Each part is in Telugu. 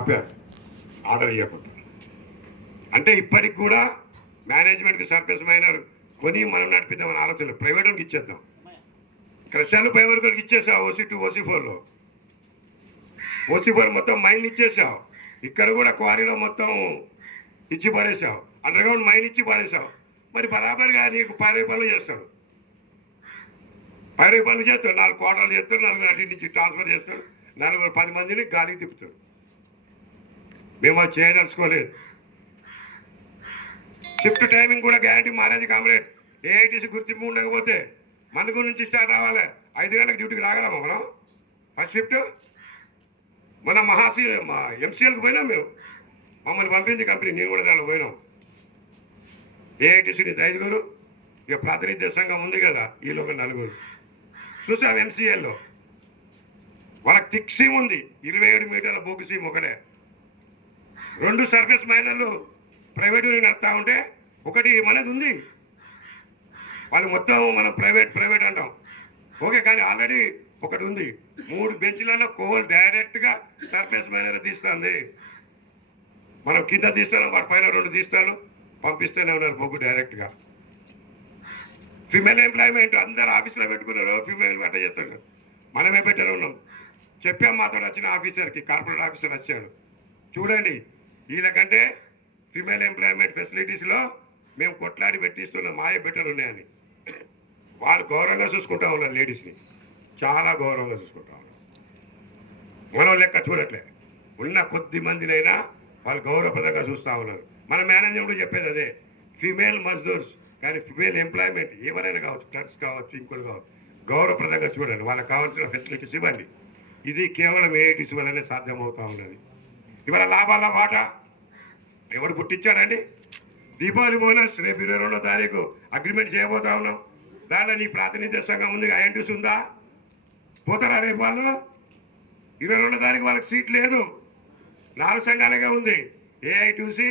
ఆర్డర్ ఇవ్వకుండా అంటే ఇప్పటికి కూడా మేనేజ్మెంట్కి సర్ఫేస్ మైనర్ కొని మనం నడిపిద్దామని ఆలోచన ప్రైవేట్ వాళ్ళకి ఇచ్చేద్దాం. క్రిస్టియన్లు పై వరకు ఇచ్చేసావు ఓసీ టూ ఓసీ ఫోర్లో. ఓసీ ఫోర్ మొత్తం మైన్ ఇచ్చేసావు. ఇక్కడ కూడా క్వారీలో మొత్తం ఇచ్చి పడేసావు. అండర్ గ్రౌండ్ మైన్ ఇచ్చి పడేసావు. మరి బరాబర్గా నీకు పైరవి పనులు చేస్తాడు పైరవి పనులు చేస్తాడు నాలుగు కోటలు చేస్తాడు నలుగురు అటు నుంచి ట్రాన్స్ఫర్ చేస్తాడు నలుగురు పది మందిని గాలికి తిప్పుతాడు మేము అది చేయదలుచుకోలేదు. షిఫ్ట్ టైమింగ్ కూడా గ్యారంటీ మారేది కామ్రేడ్ ఏఐటీసీ గుర్తింపు ఉండకపోతే మనకు నుంచి స్టార్ట్ రావాలి. ఐదు గంటలకు డ్యూటీకి రాగలమా మనం? ఫస్ట్ షిఫ్ట్ మన మహాసీ మా ఎంసీఎల్కి పోయినాం మేము. మమ్మల్ని పంపింది కంపెనీ నేను కూడా దానికి పోయినాం. ఏఐటీసీ నుంచి ఐదుగురు ఇక ప్రాతినిధ్య సంఘం ఉంది కదా ఈలో ఒక నలుగురు. చూసాం ఎంసీఎల్లో వాళ్ళకి తిక్సీమ్ ఉంది. ఇరవై ఏడు మీటర్ల బొగ్గు ఒకటే. రెండు సర్కస్ మైనర్లు ప్రైవేట్ నడుస్తూ ఉంటే ఒకటి మనది ఉంది. వాళ్ళు మొత్తం మనం ప్రైవేట్ ప్రైవేట్ అంటాం. ఓకే కానీ ఆల్రెడీ ఒకటి ఉంది. మూడు బెంచ్లలో కోల్ డైరెక్ట్గా సర్ఫేస్ మైనర్ తీస్తుంది. మనం కింద తీస్తాను వాటి పైన రెండు తీస్తాను పంపిస్తూనే ఉన్నారు బొగ్గు డైరెక్ట్గా. ఫిమేల్ ఎంప్లాయ్మెంట్ అందరు ఆఫీస్లో పెట్టుకున్నారు ఫిమేల్ అట్ట చేస్తారు. మనమే పెట్టారు ఉన్నాం. చెప్పాం మాతో వచ్చిన ఆఫీసర్కి కార్పొరేట్ ఆఫీసర్ వచ్చాడు. చూడండి వీళ్ళకంటే ఫిమేల్ ఎంప్లాయ్మెంట్ ఫెసిలిటీస్లో మేము కొట్లాడి పెట్టిస్తున్న మాయ బిడ్డలు ఉన్నాయని వాళ్ళు గౌరవంగా చూసుకుంటా ఉన్నారు లేడీస్ని చాలా గౌరవంగా చూసుకుంటా ఉన్నారు మనం లెక్క చూడట్లే. ఉన్న కొద్ది మందినైనా వాళ్ళు గౌరవప్రదంగా చూస్తూ ఉన్నారు. మన మేనేజర్ కూడా చెప్పేది అదే. ఫిమేల్ మజ్దూర్స్ కానీ ఫిమేల్ ఎంప్లాయ్మెంట్ ఏమైనా కావచ్చు క్లర్క్స్ కావచ్చు ఇంకోటి కావచ్చు గౌరవప్రదంగా చూడండి. వాళ్ళకి కావాల్సిన ఫెసిలిటీస్ ఇవ్వండి. ఇది కేవలం ఏఐటీసీ వల్లనే సాధ్యమవుతా ఉన్నది. ఇవాళ లాభాల వాటా? ఎవడు పుట్టించాడండి దీపావళి బోనస్ రేపు ఇరవై రెండో తారీఖు అగ్రిమెంట్ చేయబోతా ఉన్నాం. దానిలో నీ ప్రాతినిధ్య సంఘం ఉంది ఐఎన్టీస్ ఉందా? పోతారా రేపు వాళ్ళు? ఇరవై రెండో తారీఖు వాళ్ళకి సీట్ లేదు. నాలుగు సంఘాలుగా ఉంది. ఏఐటీసీ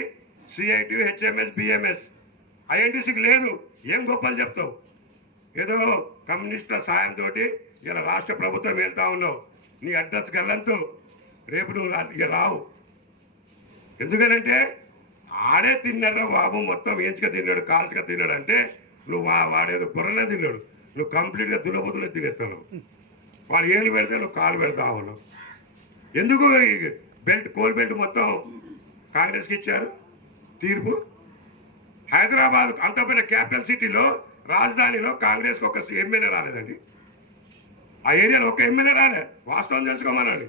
సిఐటి హెచ్ఎంఎస్ బిఎంఎస్ ఐఎన్టీసీకి లేదు. ఏం గొప్పలు చెప్తావు? ఏదో కమ్యూనిస్టుల సాయంతో ఇలా రాష్ట్ర ప్రభుత్వం వెళ్తా ఉన్నావు. నీ అడ్రస్ గల్లంతు రేపు నువ్వు ఇక రావు. ఎందుకనంటే ఆడే తిన్నాడు బాబు మొత్తం ఏంచుగా తిన్నాడు కాల్చుగా తిన్నాడు అంటే నువ్వు వాడేదో కుర్రనే తిన్నాడు. నువ్వు కంప్లీట్గా దులబుదులు తినేస్తాను వాడు ఏళ్ళు పెడితే నువ్వు కాలు పెడతా ఎందుకు బెల్ట్ కోల్ బెల్ట్ మొత్తం కాంగ్రెస్కి ఇచ్చారు? తీర్పు? హైదరాబాద్ అంత పెద్ద క్యాపిటల్ సిటీలో రాజధానిలో కాంగ్రెస్కి ఒక ఎమ్మెల్యే రాలేదండి. ఆ ఏరియాలో ఒక ఎమ్మెల్యే రాలే. వాస్తవం తెలుసుకోమనండి.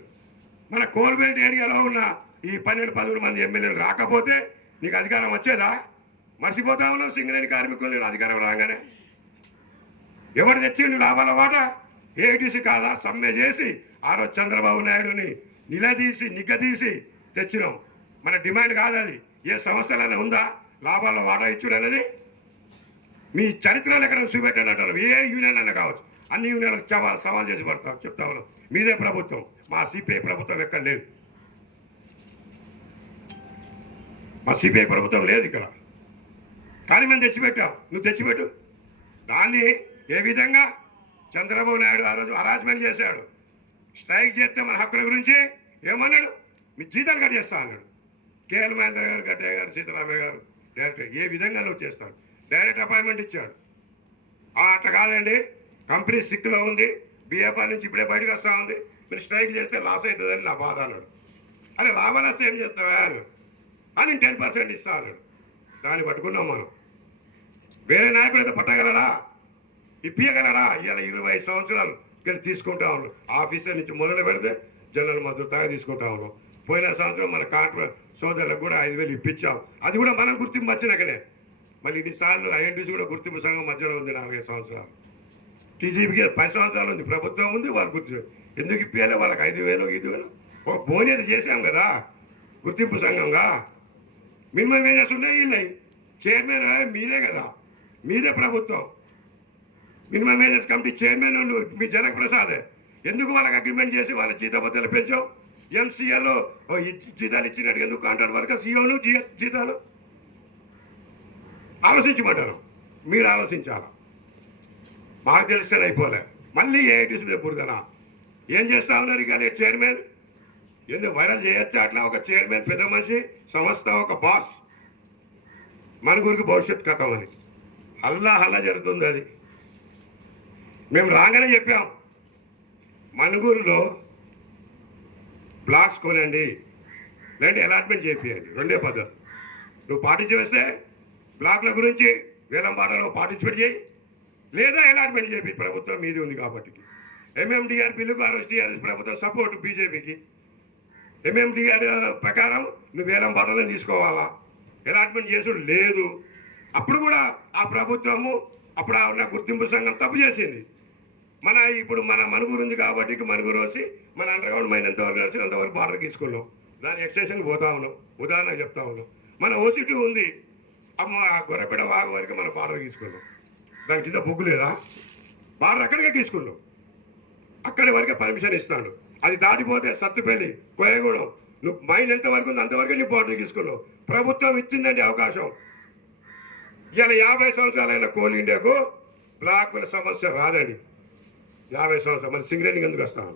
మన కోల్బెల్ట్ ఏరియాలో ఉన్న ఈ పన్నెండు పదమూడు మంది ఎమ్మెల్యేలు రాకపోతే నీకు అధికారం వచ్చేదా? మర్చిపోతా ఉన్నావు సింగరేణి కార్మికులు నేను అధికారం రాగానే. ఎవరు తెచ్చిండు లాభాల వాట? ఏటీసీ కాదా? సమ్మె చేసి ఆరో చంద్రబాబు నాయుడుని నిలదీసి నిగ్గదీసి తెచ్చినాం. మన డిమాండ్ కాదు అది. ఏ సంస్థలైనా ఉందా? లాభాల వాటా ఇచ్చుడు అనేది? మీ చరిత్రలో ఎక్కడ చూపెట్టండి అంటారు? ఏ యూనియన్ అయినా కావచ్చు. అన్ని యూనియన్లకు సవాల్ సవాల్ చేసి పడతాం చెప్తా ఉన్నాం. మీదే ప్రభుత్వం. మా సిపిఐ ప్రభుత్వం ఎక్కడ లేదు. మా సిబిఐ ప్రభుత్వం లేదు ఇక్కడ. కానీ మేము తెచ్చిపెట్టాం. నువ్వు తెచ్చిపెట్టు. దాన్ని ఏ విధంగా చంద్రబాబు నాయుడు ఆ రోజు అరాజ్మెంట్ చేశాడు. స్ట్రైక్ చేస్తే మన హక్కుల గురించి ఏమన్నాడు? మీ జీతాలు కట్ చేస్తా అన్నాడు. కేఎల్ మహేంద్ర గారు గడ్డయ్య గారు సీతారామయ్య గారు డైరెక్టర్ ఏ విధంగా నువ్వు చేస్తాడు? డైరెక్ట్ అపాయింట్మెంట్ ఇచ్చాడు. ఆ, అట్లా కాదండి. కంపెనీ సిక్లో ఉంది. బిఎఫ్ఆర్ నుంచి ఇప్పుడే బయటకు వస్తూ ఉంది. మీరు స్ట్రైక్ చేస్తే లాస్ అవుతుందని నా బాధ అన్నాడు. అరే లాభాలు వస్తే ఏం చేస్తావా అన్నాడు. అని టెన్ పర్సెంట్ ఇస్తా అన్నాడు దాన్ని పట్టుకున్నాం మనం. వేరే నాయకుడు అయితే పట్టగలడా? ఇప్పియగలడా? ఇలా ఇరవై సంవత్సరాలు ఇక్కడ తీసుకుంటా ఉన్నాం ఆఫీసర్ నుంచి మొదలు పెడితే జనరల్ మద్దతు దాకా తీసుకుంటా ఉన్నాం పోయిన సంవత్సరం మన కాంట్రాక్ట్ సోదరులకు కూడా ఐదు వేలు ఇప్పించాం. అది కూడా మనం గుర్తింపు వచ్చినాకనే. మళ్ళీ ఇన్నిసార్లు ఐఎన్టీసీ కూడా గుర్తింపు సంఘం మధ్యలో ఉంది నాలుగైదు సంవత్సరాలు. టీజీపీకి పది సంవత్సరాలు ఉంది. ప్రభుత్వం ఉంది వాళ్ళు గుర్తు ఎందుకు ఇప్పించాలి వాళ్ళకి ఐదు వేలు ఐదు వేలు. ఒక బోనేది చేసాం కదా. గుర్తింపు సంఘంగా. మిమ్మల్ని వేజెస్ ఉన్నాయి వీళ్ళవి చైర్మన్ మీరే కదా. మీదే ప్రభుత్వం. మినిమం వేజెస్ కమిటీ చైర్మన్ మీ జనక్ ప్రసాద్ ఎందుకు వాళ్ళకి అగ్రిమెంట్ చేసి వాళ్ళ జీతబద్దలు పెంచావు? ఎంసీఏలో జీతాలు ఇచ్చినట్టు ఎందుకు కాంట్రాక్ట్ వర్క్ సీఓను జీతాలు? ఆలోచించమంటారు. మీరు ఆలోచించాలి. మాకు తెలిస్తే అయిపోలే. మళ్ళీ ఏఐటీసీ మీద బురదనా? ఏం చేస్తా ఉన్నారు ఇక చైర్మన్? ఎందుకు వైరల్ చేయొచ్చా? అట్లా ఒక చైర్మన్ పెద్ద మనిషి సంస్థ ఒక బాస్. మనుగురికి భవిష్యత్ కథం అని. హల్లా హల్లా జరుగుతుంది అది. మేము రాగానే చెప్పాం మనుగూరులో బ్లాక్స్ కొనండి. లేదంటే అలాట్మెంట్ చేపియండి. రెండే పద్ధతి నువ్వు పాటించేస్తే బ్లాక్ల గురించి వేలం పాటలో పార్టిసిపేట్ చేయి. లేదా అలాట్మెంట్ చేపి. ప్రభుత్వం మీది ఉంది కాబట్టి. ఎంఎండిఆర్ బిల్లుకు ఆర్ఎస్డిఆర్ ప్రభుత్వం సపోర్ట్ బీజేపీకి. ఎంఎండిఆర్ ప్రకారం నువ్వు వేలం బట్టలు తీసుకోవాలా? అలాట్మెంట్ చేసుడు లేదు. అప్పుడు కూడా ఆ ప్రభుత్వము అప్పుడు ఆ ఉన్న గుర్తింపు సంఘం తప్పు చేసింది. మన ఇప్పుడు మన మనుగురు ఉంది కాబట్టి మనుగురు వచ్చి మన అండర్ గ్రౌండ్ మైన్ ఎంతవరకు వచ్చి అంతవరకు బార్డర్ తీసుకున్నాం. దాని ఎక్స్టెన్షన్ పోతా ఉన్నాం. ఉదాహరణ చెప్తా ఉన్నాం. మన ఓసిటీ ఉంది. అమ్మ గొర్రెపేట వాగు వరకు మన బార్డర్ తీసుకున్నాం. దాని కింద బొగ్గు లేదా? బార్డర్ అక్కడికే తీసుకున్నాం. అక్కడి వరకే పర్మిషన్ ఇస్తాడు. అది దాటిపోతే సత్తుపల్లి కోయగూడెం నువ్వు మైండ్ ఎంతవరకు ఉంది అంతవరకు నీ బార్డర్ తీసుకున్నావు. ప్రభుత్వం ఇచ్చిందండి అవకాశం. ఇలా యాభై సంవత్సరాలైన కోల్ ఇండియాకు బ్లాక్ల సమస్య రాదండి. యాభై సంవత్సరాలు మరి సింగరేణికి ఎందుకు వస్తాను.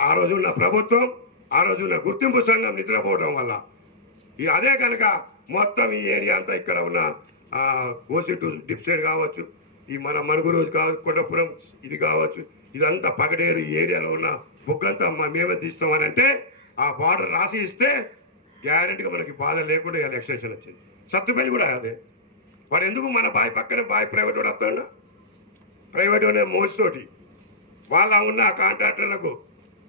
ఆ రోజు ఉన్న ప్రభుత్వం ఆ రోజు ఉన్న గుర్తింపు సంఘం నిద్రపోవడం వల్ల. ఈ అదే కనుక మొత్తం ఈ ఏరియా అంతా ఇక్కడ ఉన్న ఓసిటు డిప్ సైడ్ కావచ్చు. ఈ మన మనుగురు కావచ్చు కొండపురం ఇది కావచ్చు. ఇదంతా పగడేరు ఈ ఏరియాలో ఉన్న బుగ్గంతా మేమే తీస్తామని అంటే ఆ బార్డర్ రాసి ఇస్తే గ్యారెంటీగా మనకి బాధ లేకుండా ఇలా ఎక్స్టెన్షన్ వచ్చింది. సత్తుపల్లి కూడా అదే. వాడు ఎందుకు మన బాయ్ పక్కనే బాయ్ ప్రైవేట్ వాడు వస్తాడు ప్రైవేట్ అనే మోజుతోటి వాళ్ళ ఉన్న కాంట్రాక్టర్లకు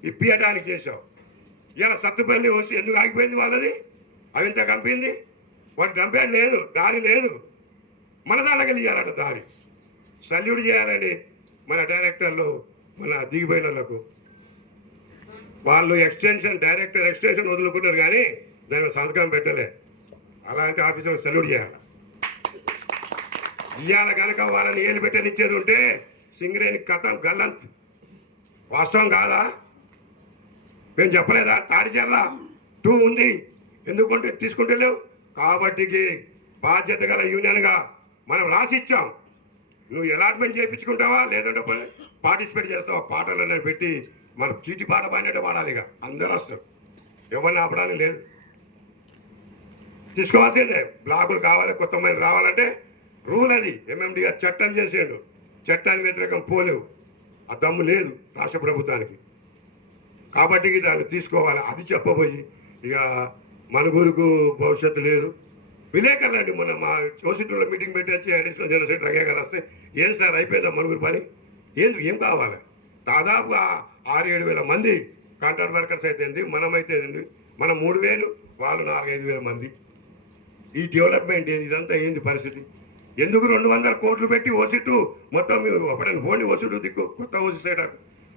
ఇప్పియడానికి చేసావు ఇలా సత్తుపల్లి వచ్చి ఎందుకు ఆగిపోయింది వాళ్ళది? అవింత కంపింది వాడు డంపేది లేదు దారి లేదు. మన దానికి దారి. సల్యూట్ చేయాలని మన డైరెక్టర్లు మన దిగిపోయిన వాళ్ళకు వాళ్ళు ఎక్స్టెన్షన్ డైరెక్టర్ ఎక్స్టెన్షన్ వదులుకున్నారు కానీ దాని సంతకం పెట్టలే. అలాంటి ఆఫీసర్ సెల్యూట్ చేయాలి. ఇవాళ కనుక వాళ్ళని ఏలు పెట్టనిచ్చేది ఉంటే సింగరేణి కథం గల్లంత్ వాస్తవం కాదా? మేము చెప్పలేదా? తాడిచెర్ల టూ ఉంది. ఎందుకుంటే తీసుకుంటే లేవు. కాబట్టికి బాధ్యత గల యూనియన్గా మనం రాసిచ్చాం నువ్వు అలాట్మెంట్ చేయించుకుంటావా? లేదంటే పార్టిసిపేట్ చేస్తావా? పాటలు అనేది పెట్టి మనం చీటి పాట పాడినట్టు పాడాలి ఇక. అందరూ వస్తారు. ఎవరిని ఆపడానికి లేదు. తీసుకోవాల్సిందే. బ్లాకులు కావాలి కొత్త మంది రావాలంటే రూల్ అది. ఎంఎండి గారు చట్టం చేసేయండు. చట్టానికి వ్యతిరేకం పోలేవు. ఆ దమ్ము లేదు రాష్ట్ర ప్రభుత్వానికి. కాబట్టి దాన్ని తీసుకోవాలి. అది చెప్పబోయి ఇక మనుగురుకు భవిష్యత్తు లేదు. విలేకరులు అండి మొన్న మా చోసిటూలో మీటింగ్ పెట్టి additional general secretary Ranga garu వస్తే ఏం సార్ అయిపోయిందా మనుగురు పని? ఏం ఏం కావాలి? దాదాపు ఆరు ఏడు వేల మంది కాంట్రాక్ట్ వర్కర్స్ అయితే ఏంది? మనమైతే ఏంది? మనం మూడు వేలు వాళ్ళు నాలుగైదు వేల మంది. ఈ డెవలప్మెంట్ ఏంది? ఇదంతా ఏంది పరిస్థితి? ఎందుకు రెండు వందల కోట్లు పెట్టి ఓసిట్టు మొత్తం మీరు ఒకటని పోండి ఓసిట్టు దిక్కు కొత్త ఓసి సైడ్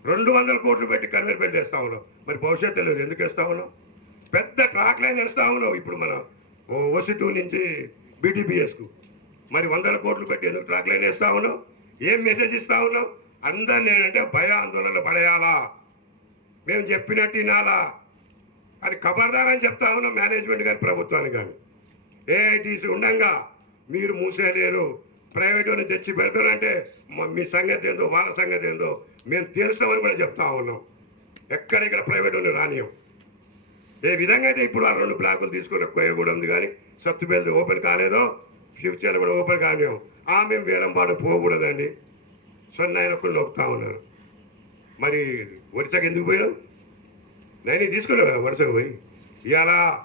రెండు వందల కోట్లు పెట్టి కన్వర్ట్మెంట్ వేస్తా ఉన్నాం. మరి భవిష్యత్తు లేదు ఎందుకు వేస్తా ఉన్నాం పెద్ద ట్రాక్ లైన్ వేస్తా ఉన్నాం ఇప్పుడు మనం. ఒసిటు నుంచి బీటీబీఎస్కు మరి వందల కోట్లు పెట్టి ఎందుకు ట్రాక్ లైన్ వేస్తా ఉన్నాం ఏం మెసేజ్ ఇస్తా ఉన్నాం అందరిని ఏంటంటే భయ ఆందోళన పడేయాలా? మేము చెప్పినట్టు వినాలా? అది ఖబర్దారని చెప్తా ఉన్నాం మేనేజ్మెంట్ కానీ ప్రభుత్వానికి కానీ. ఏఐటీసీ ఉండంగా మీరు మూసేయలేరు ప్రైవేట్ వాళ్ళని తెచ్చి పెడతారంటే మీ సంగతి ఏందో వాళ్ళ సంగతి ఏందో మేము తెలుస్తామని కూడా చెప్తా ఉన్నాం. ఎక్కడ ఇక్కడ ప్రైవేట్ వాళ్ళు రానియం. ఏ విధంగా అయితే ఇప్పుడు ఆ రెండు బ్లాకులు తీసుకుని కోయగూడ ఉంది కానీ సత్తుబేల్ ఓపెన్ కాలేదో ఫ్యూచర్లో కూడా ఓపెన్ కానియం. ఆ మేము వేలంపాటు పోకూడదండి. సొన్నాయన కూడా నొప్పుతా ఉన్నారు. మరి ఒడిశాకి ఎందుకు పోయావు? నేను తీసుకున్నావు కదా వరుసకు పోయి. ఇవాళ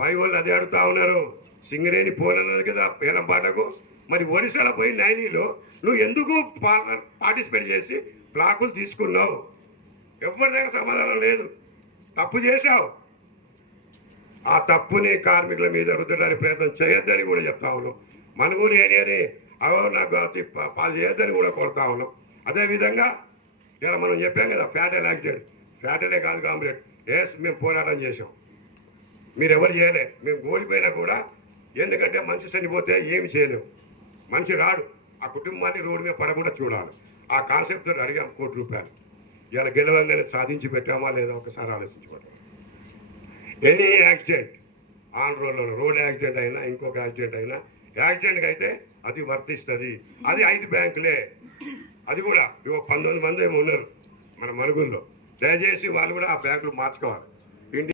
పై వాళ్ళు అదే అడుగుతా ఉన్నారు. సింగరేణి పోలన్నది కదా పేలం పాటకు. మరి ఒడిశాలో పోయి నైనీలో నువ్వు ఎందుకు పార్టిసిపేట్ చేసి బ్లాకులు తీసుకున్నావు? ఎవరి దగ్గర సమాధానం లేదు. తప్పు చేశావు. ఆ తప్పుని కార్మికుల మీద రుద్దడానికి ప్రయత్నం చేయొద్దని కూడా చెప్తా ఉన్నాం మనుగూరు ఏరియాని అవో నాకు పాలు చేయొద్దని కూడా కోరుతా ఉన్నాం. అదేవిధంగా ఇలా మనం చెప్పాం కదా ఫ్యాటల్ యాక్సిడెంట్ ఫ్యాటలే కాదు కామ్రేడ్ ఎస్ మేము పోరాటం చేసాం మీరు ఎవరు చేయలే. మేము ఓడిపోయినా కూడా ఎందుకంటే మనిషి చనిపోతే ఏమి చేయలేము మనిషి రాడు. ఆ కుటుంబాన్ని రోడ్డు మీద పడకుండా చూడాలి. ఆ కాన్సెప్ట్ అడిగాం కోటి రూపాయలు. ఇలా గెలవంగానే సాధించి పెట్టామా లేదా ఒకసారి ఆలోచించుకోవటం ఎనీ యాక్సిడెంట్ ఆన్ రోడ్లో రోడ్ యాక్సిడెంట్ అయినా ఇంకొక యాక్సిడెంట్ అయినా యాక్సిడెంట్కి అయితే అది వర్తిస్తుంది. అది ఐదు బ్యాంకులే. అది కూడా ఇవో పంతొమ్మిది మంది ఏమో ఉన్నారు మన మనుగుల్లో. దయచేసి వాళ్ళు కూడా ఆ బ్యాంకులు మార్చుకోవాలి.